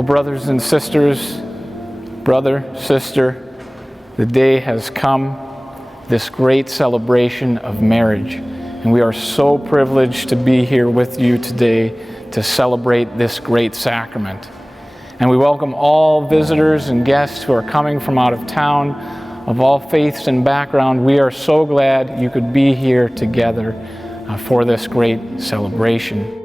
Well, brothers and sisters, brother, sister, the day has come, this great celebration of marriage. And we are so privileged to be here with you today to celebrate this great sacrament. And we welcome all visitors and guests who are coming from out of town, of all faiths and background. We are so glad you could be here together for this great celebration.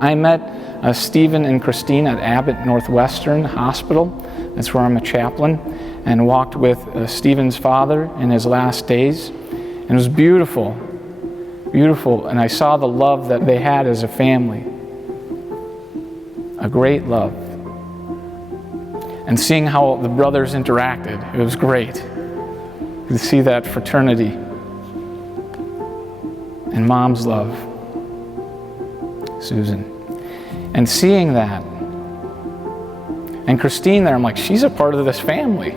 I met Stephen and Christine at Abbott Northwestern Hospital. That's where I'm a chaplain, and walked with Stephen's father in his last days. And it was beautiful, beautiful. And I saw the love that they had as a family, a great love. And seeing how the brothers interacted, it was great to see that fraternity and Mom's love. Susan. And seeing that, and Christine there, I'm like, she's a part of this family.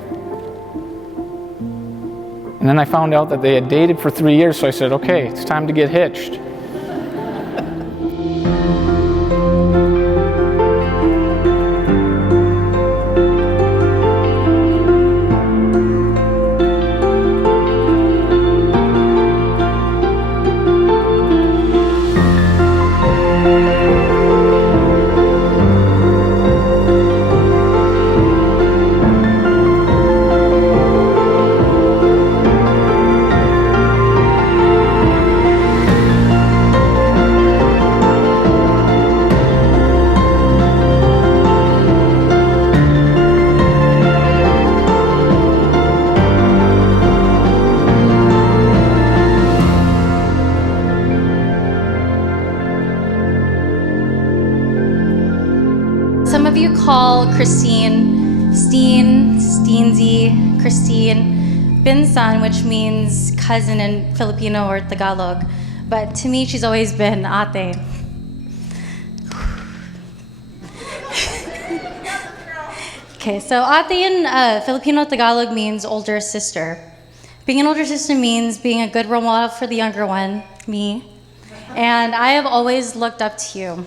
And then I found out that they had dated for 3 years, so I said, okay, it's time to get hitched. Some of you call Christine Steen, Steensy, Christine, Binsan, which means cousin in Filipino or Tagalog. But to me, she's always been ate. Okay, so ate in Filipino Tagalog means older sister. Being an older sister means being a good role model for the younger one, me. And I have always looked up to you.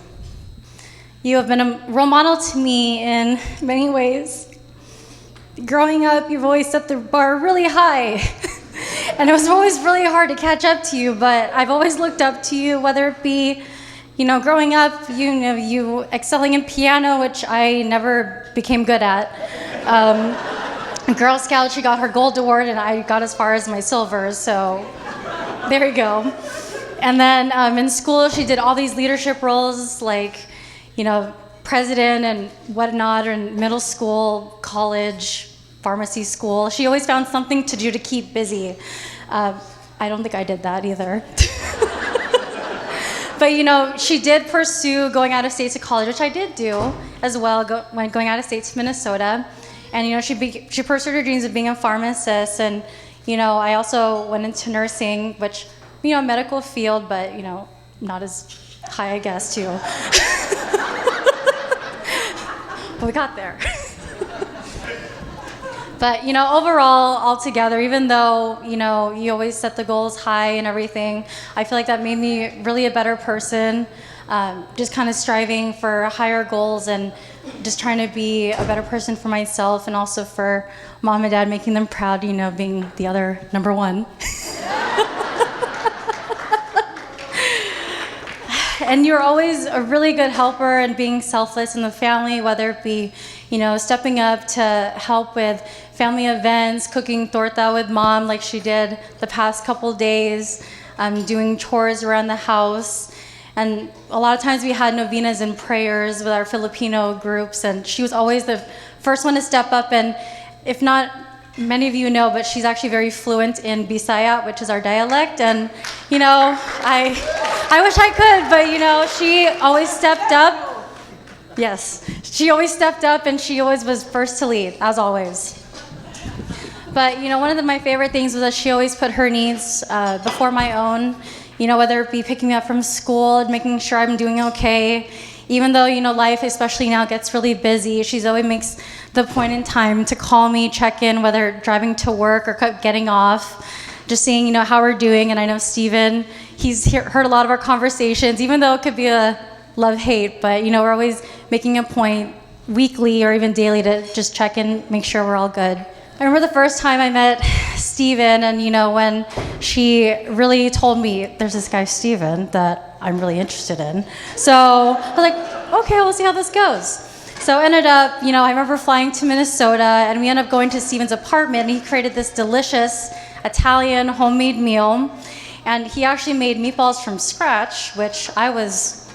You have been a role model to me in many ways. Growing up, you've always set the bar really high. And it was always really hard to catch up to you, but I've always looked up to you, whether it be, growing up, you excelling in piano, which I never became good at. Girl Scout, she got her gold award, and I got as far as my silver, so there you go. And then in school, she did all these leadership roles, like, president and whatnot, or in middle school, college, pharmacy school. She always found something to do to keep busy. I don't think I did that either. But she did pursue going out of state to college, which I did do as well, going out of state to Minnesota. And she pursued her dreams of being a pharmacist. And I also went into nursing, which medical field, but not as high, I guess, too. But we got there. But, overall, altogether, even though, you always set the goals high and everything, I feel like that made me really a better person, just kind of striving for higher goals and just trying to be a better person for myself and also for mom and dad, making them proud, being the other number one. And you're always a really good helper and being selfless in the family, whether it be, stepping up to help with family events, cooking torta with mom like she did the past couple days, doing chores around the house. And a lot of times we had novenas and prayers with our Filipino groups, and she was always the first one to step up. And if not, many of you know, but she's actually very fluent in Bisaya, which is our dialect. And, I wish I could, but, she always stepped up. Yes, she always stepped up, and she always was first to lead, as always. But, one of my favorite things was that she always put her needs before my own, whether it be picking me up from school and making sure I'm doing okay. Even though, life, especially now, gets really busy, she's always makes the point in time to call me, check in, whether driving to work or getting off, just seeing, how we're doing. And I know Steven, he's heard a lot of our conversations, even though it could be a love-hate, but, we're always making a point weekly or even daily to just check in, make sure we're all good. I remember the first time I met Steven, and, when she really told me, there's this guy, Steven, that I'm really interested in. So I was like, okay, we'll see how this goes. So ended up, I remember flying to Minnesota, and we ended up going to Steven's apartment, and he created this delicious Italian homemade meal. And he actually made meatballs from scratch, which I was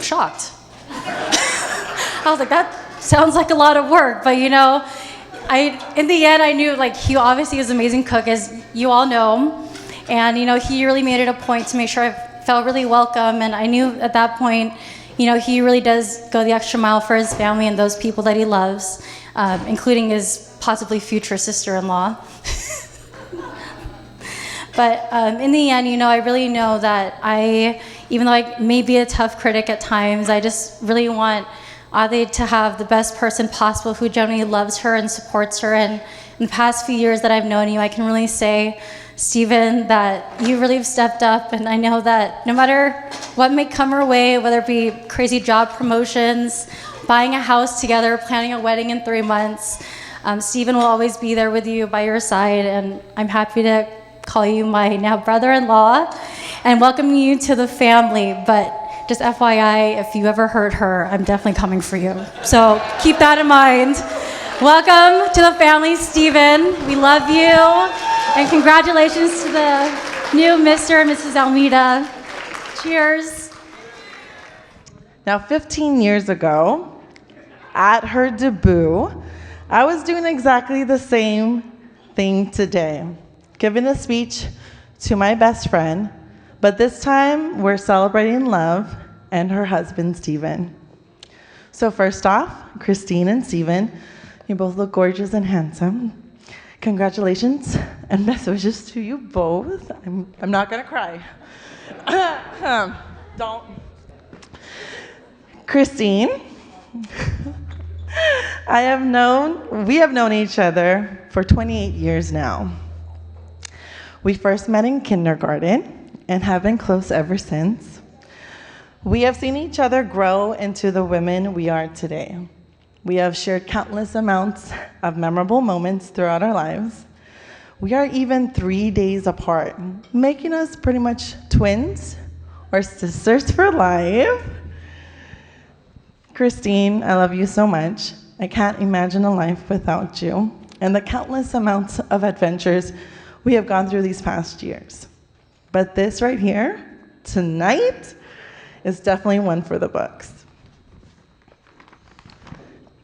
shocked. I was like, that sounds like a lot of work, but, in the end, I knew, he obviously was an amazing cook, as you all know. And, he really made it a point to make sure I felt really welcome. And I knew at that point, he really does go the extra mile for his family and those people that he loves, including his possibly future sister-in-law. But in the end, I really know that even though I may be a tough critic at times, I just really want Ade to have the best person possible who genuinely loves her and supports her. And in the past few years that I've known you, I can really say, Steven, that you really have stepped up. And I know that no matter what may come our way, whether it be crazy job promotions, buying a house together, planning a wedding in 3 months, Steven will always be there with you by your side. And I'm happy to call you my now brother-in-law and welcome you to the family. But just FYI, if you ever hurt her, I'm definitely coming for you. So keep that in mind. Welcome to the family, Steven. We love you. And congratulations to the new Mr. and Mrs. Almeida. Cheers. Now, 15 years ago, at her debut, I was doing exactly the same thing today, giving a speech to my best friend, but this time we're celebrating love and her husband, Steven. So first off, Christine and Steven, you both look gorgeous and handsome. Congratulations and best wishes to you both. I'm not gonna cry. Don't. Christine, we have known each other for 28 years now. We first met in kindergarten and have been close ever since. We have seen each other grow into the women we are today. We have shared countless amounts of memorable moments throughout our lives. We are even 3 days apart, making us pretty much twins or sisters for life. Christine, I love you so much. I can't imagine a life without you and the countless amounts of adventures we have gone through these past years. But this right here, tonight, is definitely one for the books.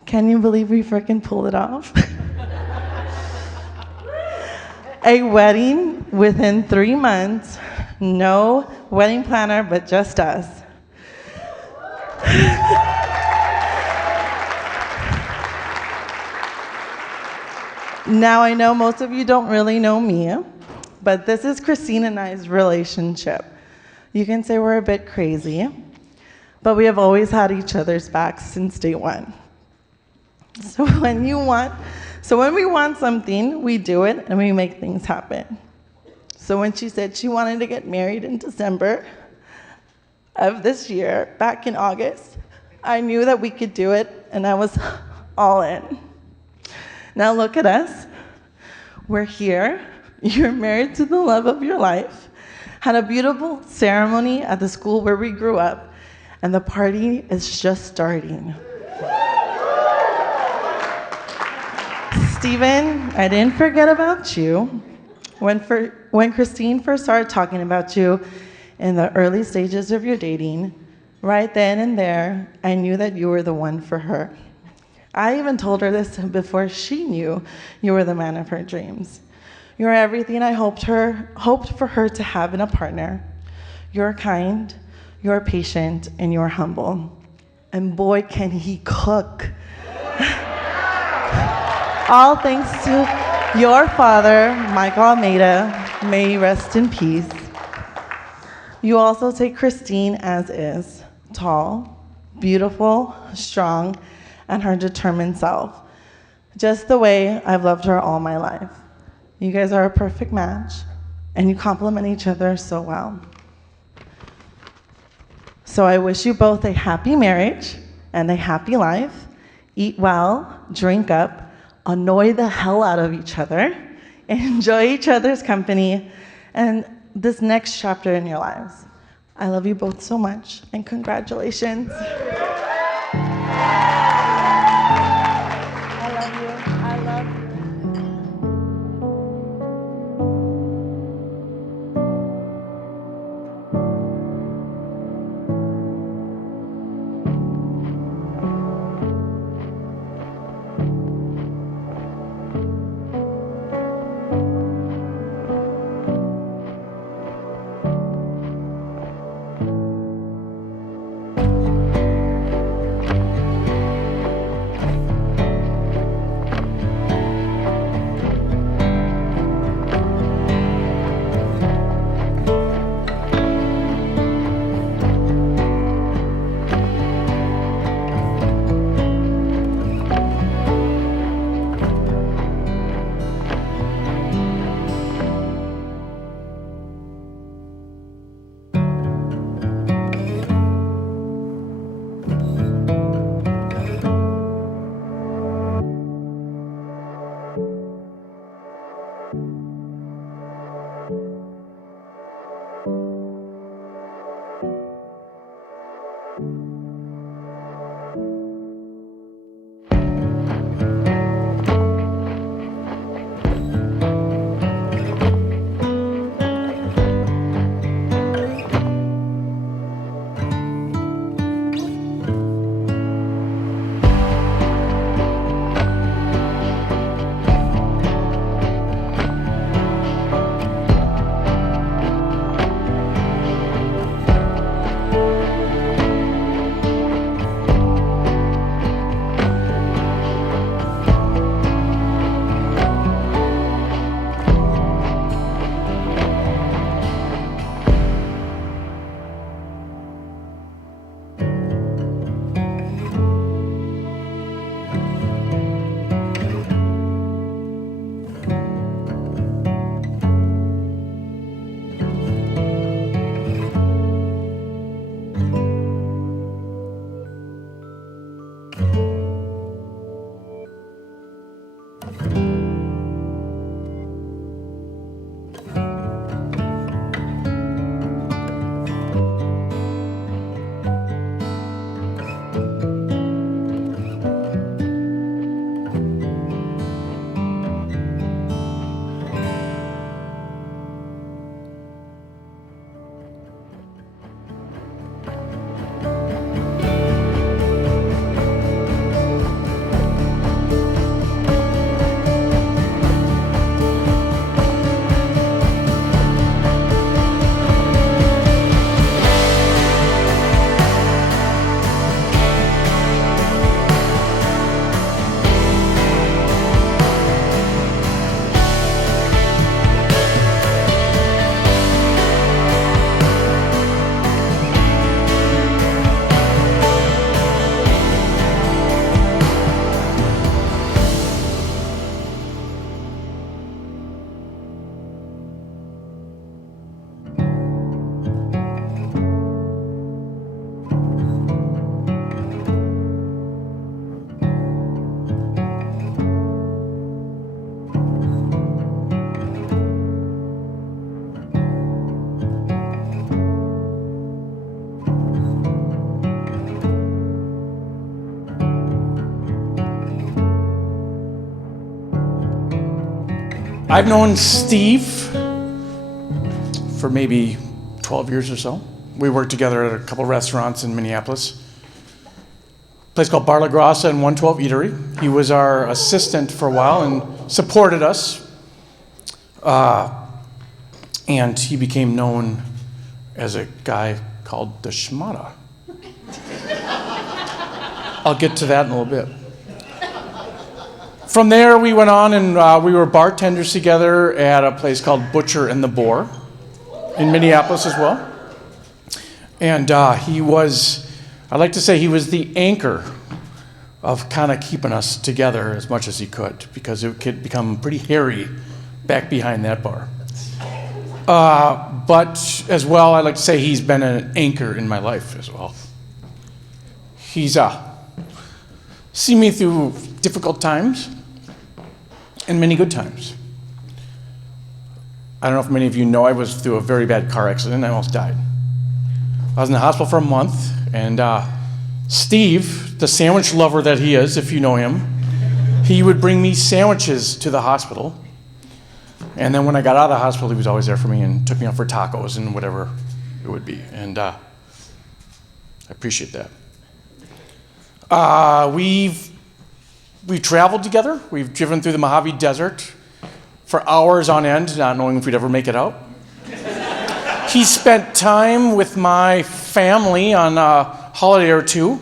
Can you believe we freaking pulled it off? A wedding within 3 months, no wedding planner, but just us. Now, I know most of you don't really know me, but this is Christine and I's relationship. You can say we're a bit crazy, but we have always had each other's backs since day one. So when you want So when we want something, we do it and we make things happen. So when she said she wanted to get married in December of this year, back in August, I knew that we could do it, and I was all in. Now look at us. We're here. You're married to the love of your life, had a beautiful ceremony at the school where we grew up, and the party is just starting. Stephen, I didn't forget about you. When Christine first started talking about you in the early stages of your dating, right then and there, I knew that you were the one for her. I even told her this before she knew you were the man of her dreams. You're everything I hoped for her to have in a partner. You're kind, you're patient, and you're humble. And boy, can he cook. All thanks to your father, Michael Almeida. May he rest in peace. You also take Christine as is, tall, beautiful, strong, and her determined self, just the way I've loved her all my life. You guys are a perfect match, and you complement each other so well. So I wish you both a happy marriage and a happy life. Eat well, drink up, annoy the hell out of each other, enjoy each other's company, and this next chapter in your lives. I love you both so much, and congratulations. I love you. I love you. I've known Steve for maybe 12 years or so. We worked together at a couple restaurants in Minneapolis. A place called Bar La Grassa and 112 Eatery. He was our assistant for a while and supported us. And he became known as a guy called the Schmata. I'll get to that in a little bit. From there, we went on and we were bartenders together at a place called Butcher and the Boar in Minneapolis as well. And he was, I like to say he was the anchor of kind of keeping us together as much as he could, because it could become pretty hairy back behind that bar. But as well, I like to say he's been an anchor in my life as well. He's seen me through difficult times and many good times. I don't know if many of you know, I was through a very bad car accident. I almost died. I was in the hospital for a month, and Steve, the sandwich lover that he is, if you know him, he would bring me sandwiches to the hospital. And then when I got out of the hospital, he was always there for me and took me out for tacos and whatever it would be. And I appreciate that. We've traveled together. We've driven through the Mojave Desert for hours on end, not knowing if we'd ever make it out. He spent time with my family on a holiday or two,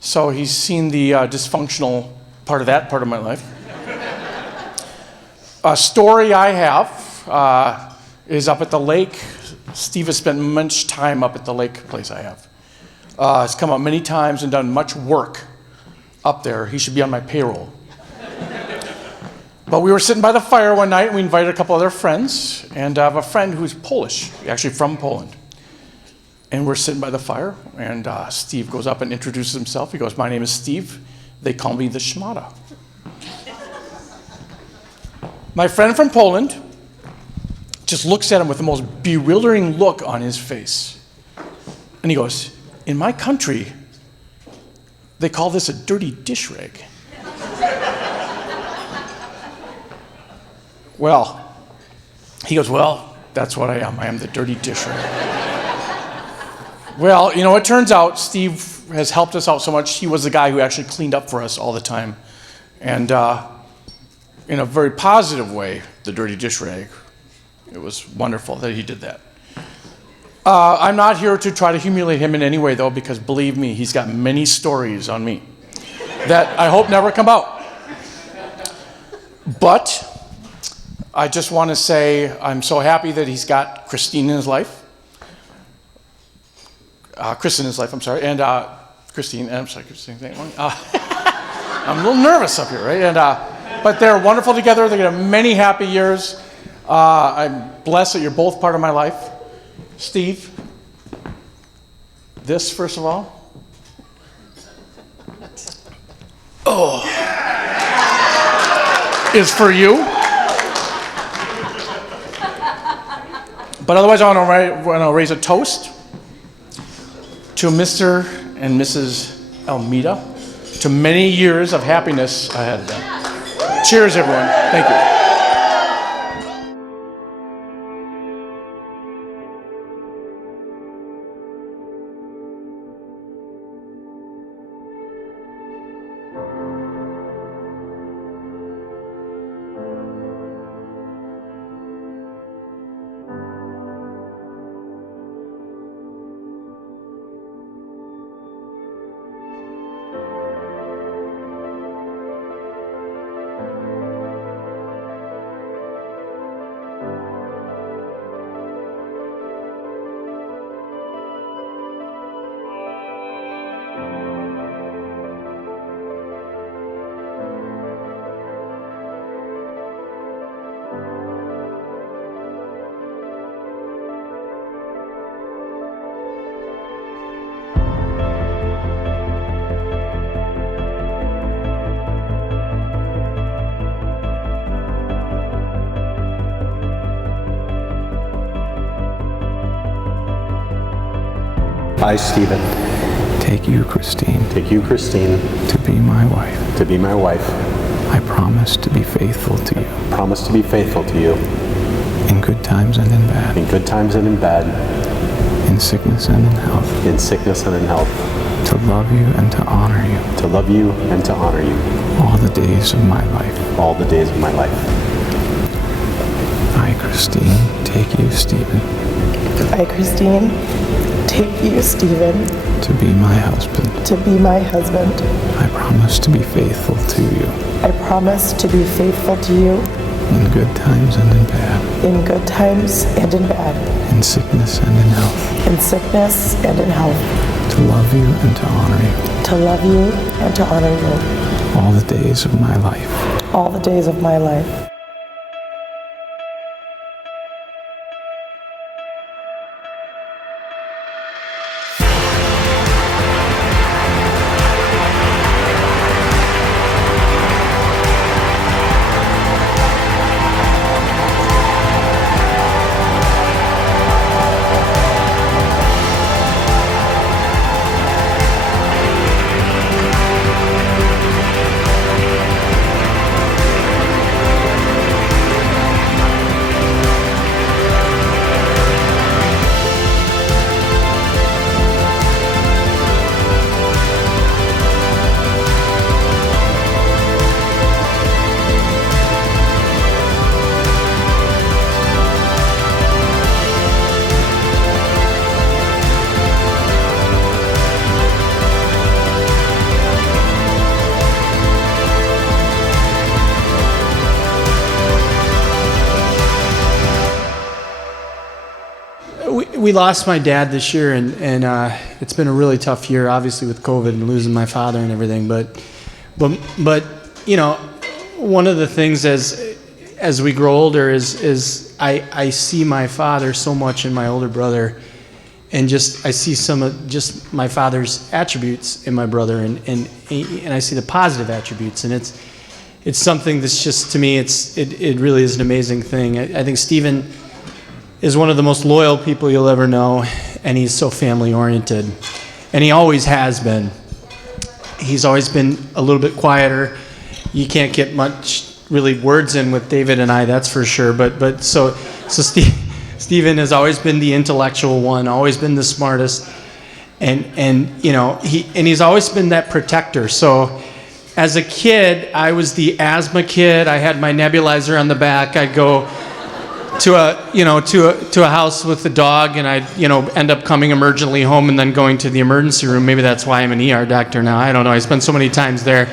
so he's seen the dysfunctional part of that part of my life. A story I have is up at the lake. Steve has spent much time up at the lake place I have. He's come up many times and done much work up there. He should be on my payroll. But we were sitting by the fire one night, and we invited a couple other friends, and I have a friend who's Polish, actually from Poland. And we're sitting by the fire, and Steve goes up and introduces himself. He goes, "My name is Steve. They call me the Schmata." My friend from Poland just looks at him with the most bewildering look on his face. And he goes, "In my country, they call this a dirty dish rag." Well, he goes, "Well, that's what I am. I am the dirty dish rag." Well, you know, it turns out Steve has helped us out so much. He was the guy who actually cleaned up for us all the time. And in a very positive way, the dirty dish rag. It was wonderful that he did that. I'm not here to try to humiliate him in any way, though, because believe me, he's got many stories on me that I hope never come out. But I just want to say I'm so happy that he's got Christine in his life. Chris in his life, I'm sorry. And Christine, I'm sorry, Christine. I'm a little nervous up here, right? And but they're wonderful together. They're going to have many happy years. I'm blessed that you're both part of my life. Steve, this, first of all. Oh. Is for you. But otherwise, I want to raise a toast to Mr. and Mrs. Almeida, to many years of happiness ahead of them. Cheers, everyone. Thank you. I, Stephen, Take you, Christine, take you, Christine, to be my wife. to be my wife. I promise to be faithful to you. Promise to be faithful to you In good times and in bad. in good times and in bad, In sickness and in health. in sickness and in health, To love you and to honor you. to love you and to honor you All the days of my life. all the days of my life. I, Christine, take you, Stephen, I, Christine, take you, Stephen, to be my husband. to be my husband. I promise to be faithful to you. I promise to be faithful to you In good times and in bad. in good times and in bad, In sickness and in health. in sickness and in health, To love you and to honor you. to love you and to honor you All the days of my life. all the days of my life. We lost my dad this year, and it's been a really tough year, obviously with COVID and losing my father and everything. But you know, one of the things as we grow older is I see my father so much in my older brother, and I see some of just my father's attributes in my brother, and I see the positive attributes, and it's something that's just, to me, it really is an amazing thing. I think Stephen is one of the most loyal people you'll ever know, and he's so family oriented, and he always has been. He's always been a little bit quieter. You can't get much really words in with David and I, that's for sure. But Stephen has always been the intellectual one, always been the smartest, and you know, he's always been that protector. So as a kid, I was the asthma kid. I had my nebulizer on the back. I'd go to a house with the dog, and I'd end up coming emergently home and then going to the emergency room. Maybe that's why I'm an ER doctor now. I don't know. I spent so many times there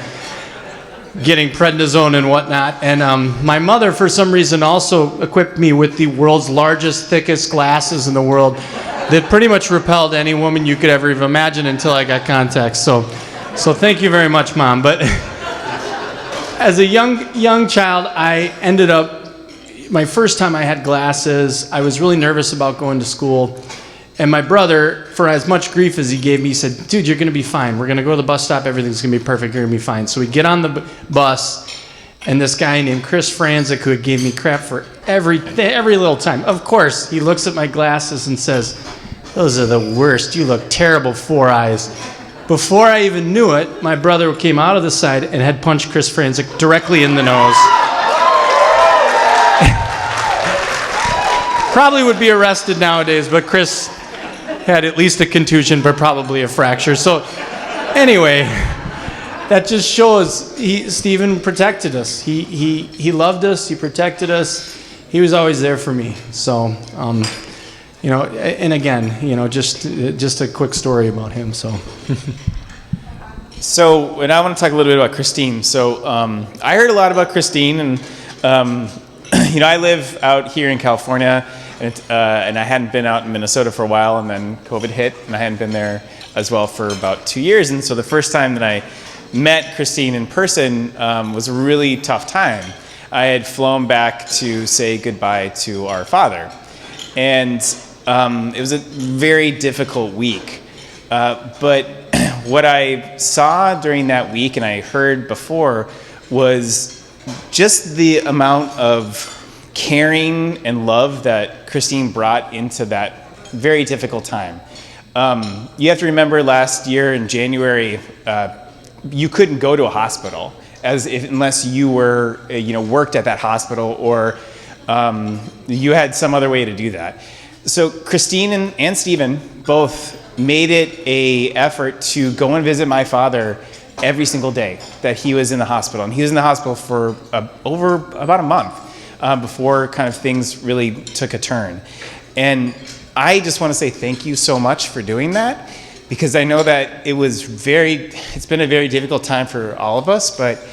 getting prednisone and whatnot. And my mother, for some reason, also equipped me with the world's largest, thickest glasses in the world that pretty much repelled any woman you could ever even imagine until I got contacts. So thank you very much, Mom. But as a young child, I ended up, my first time I had glasses, I was really nervous about going to school. And my brother, for as much grief as he gave me, he said, dude, you're going to be fine. We're going to go to the bus stop. Everything's going to be perfect. You're going to be fine. So we get on the bus, and this guy named Chris Franzik, who gave me crap for every little time. Of course, he looks at my glasses and says, those are the worst. You look terrible, 4 eyes. Before I even knew it, my brother came out of the side and had punched Chris Franzik directly in the nose. Probably would be arrested nowadays, but Chris had at least a contusion, but probably a fracture. So anyway, that just shows Stephen protected us. He loved us. He protected us. He was always there for me. So, and again, just a quick story about him. So. So, and I want to talk a little bit about Christine. So, I heard a lot about Christine, and I live out here in California, and I hadn't been out in Minnesota for a while, and then COVID hit, and I hadn't been there as well for about 2 years. And so the first time that I met Christine in person was a really tough time. I had flown back to say goodbye to our father, and it was a very difficult week. But what I saw during that week, and I heard before, was just the amount of caring and love that Christine brought into that very difficult time. You have to remember last year in January, you couldn't go to a hospital. unless you were, worked at that hospital or you had some other way to do that. So Christine and Stephen both made it a effort to go and visit my father every single day that he was in the hospital. And he was in the hospital for over about a month before kind of things really took a turn. And I just want to say thank you so much for doing that, because I know that it's been a very difficult time for all of us, but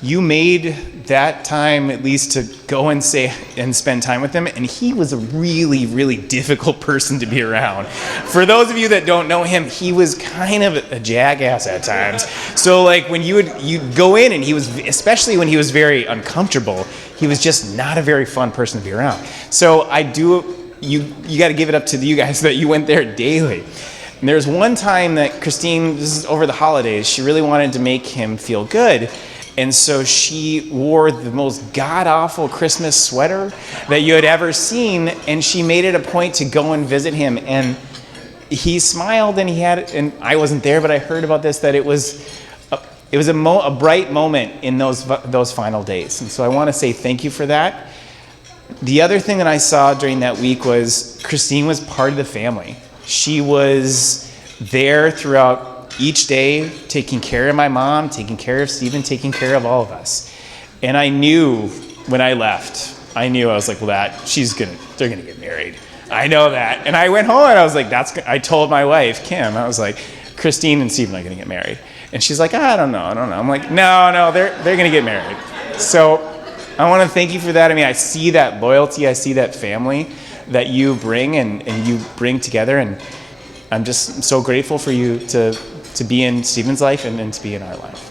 you made that time at least to go and spend time with him. And he was a really, really difficult person to be around. For those of you that don't know him, he was kind of a jackass at times. So like when you'd go in and especially when he was very uncomfortable, he was just not a very fun person to be around. So you got to give it up to you guys that you went there daily. And there's one time that Christine, this is over the holidays, she really wanted to make him feel good. And so she wore the most god-awful Christmas sweater that you had ever seen, and she made it a point to go and visit him. And he smiled, and I wasn't there, but I heard about this, that it was a bright moment in those final days. And so I want to say thank you for that. The other thing that I saw during that week was Christine was part of the family. She was there throughout each day, taking care of my mom, taking care of Stephen, taking care of all of us. And I knew when I left, I was like, well, they're gonna get married. I know that. And I went home and I was like, I told my wife, Kim, I was like, Christine and Stephen are gonna get married. And she's like, I don't know. I'm like, no, they're gonna get married. So I wanna thank you for that. I mean, I see that loyalty, I see that family that you bring and you bring together, and I'm just so grateful for you to be in Stephen's life and to be in our life.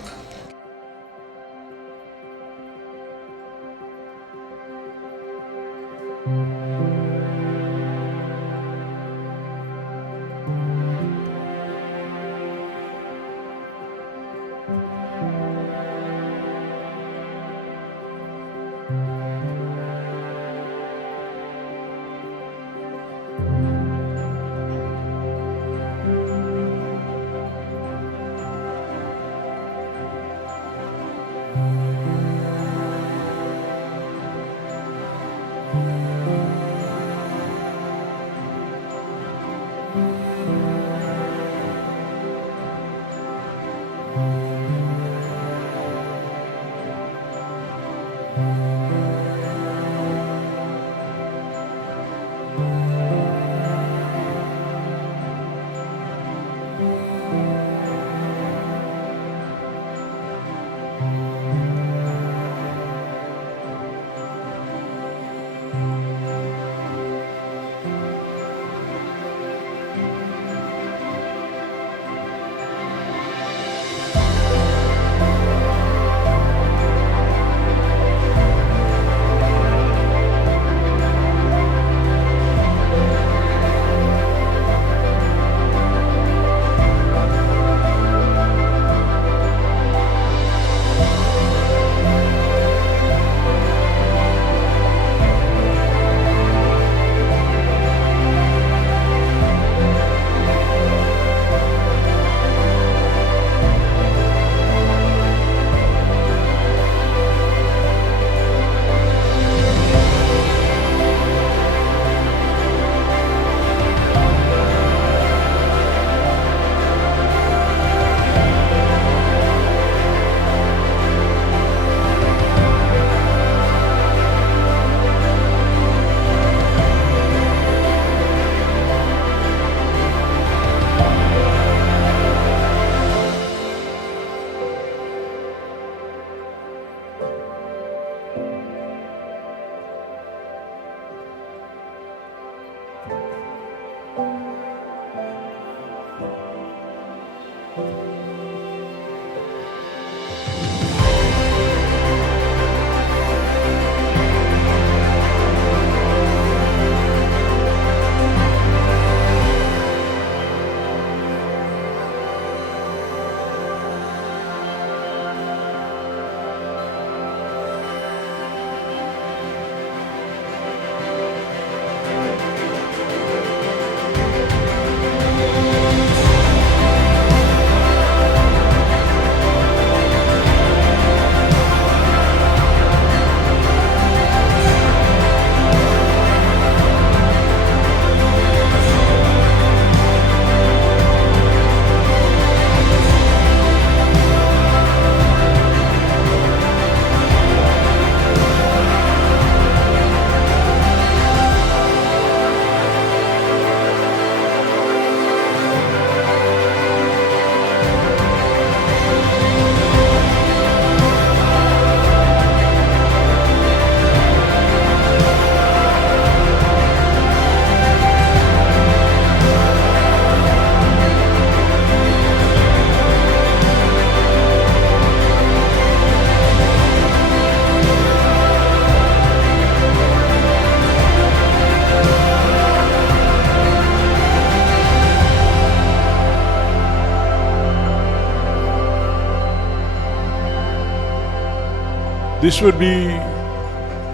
This would be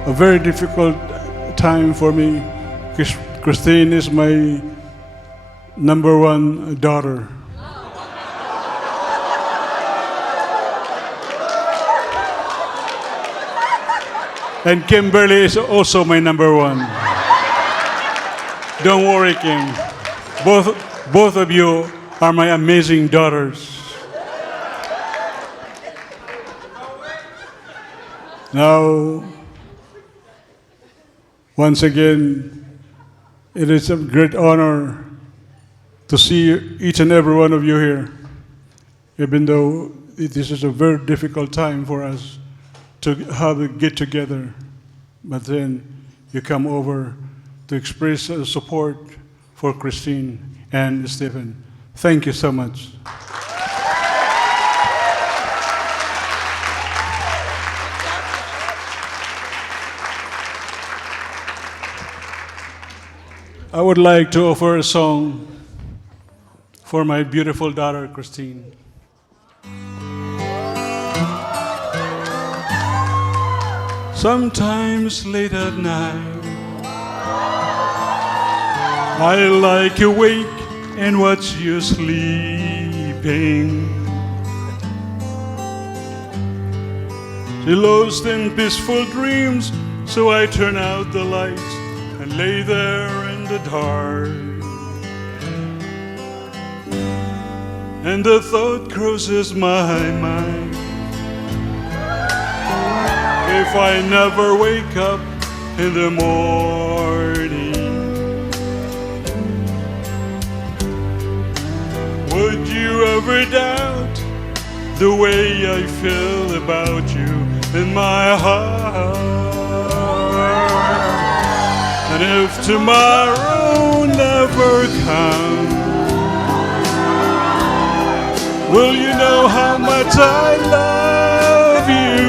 a very difficult time for me. Christine is my number one daughter. And Kimberly is also my number one. Don't worry, Kim. Both of you are my amazing daughters. Now, once again, it is a great honor to see each and every one of you here, even though this is a very difficult time for us to have a get together. But then you come over to express support for Christine and Stephen. Thank you so much. I would like to offer a song for my beautiful daughter, Christine. Sometimes late at night, I lie awake and watch you sleeping. She lost in peaceful dreams, so I turn out the lights and lay there in the dark. And the thought crosses my mind, if I never wake up in the morning, would you ever doubt the way I feel about you in my heart? And if tomorrow never comes, will you know how much I love you?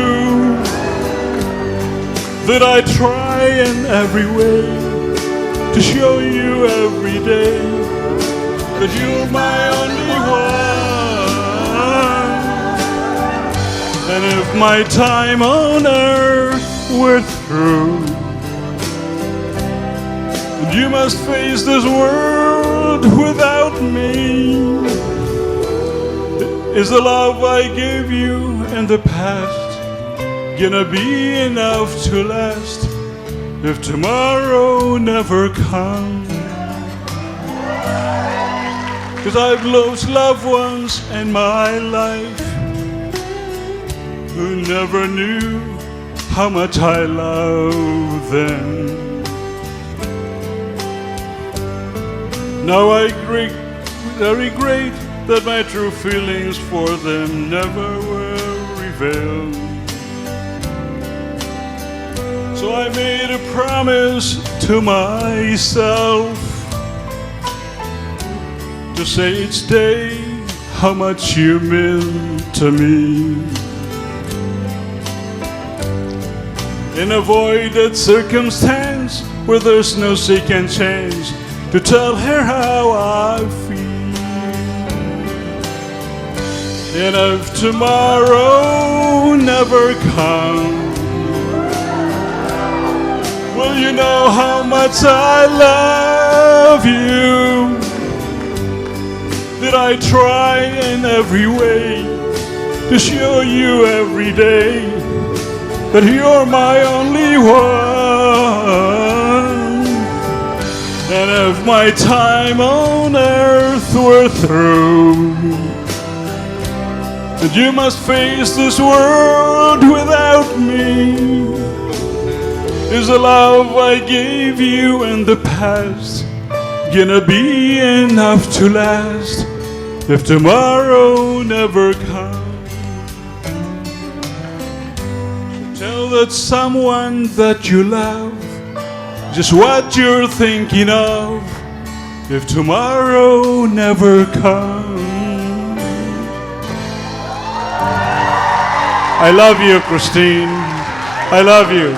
That I try in every way to show you every day that you're my only one. And if my time on earth were through, and you must face this world without me, is the love I gave you in the past gonna be enough to last if tomorrow never comes? 'Cause I've lost loved ones in my life who never knew how much I love them. Now I regret that my true feelings for them never were revealed. So I made a promise to myself to say each day how much you meant to me, and avoid that circumstance where there's no second chance to tell her how I feel. And if tomorrow never comes, will you know how much I love you? That I try in every way to show you every day that you're my only one. And if my time on earth were through, and you must face this world without me, is the love I gave you in the past gonna be enough to last if tomorrow never comes? Tell that someone that you love just what you're thinking of if tomorrow never comes. I love you, Christine. I love you.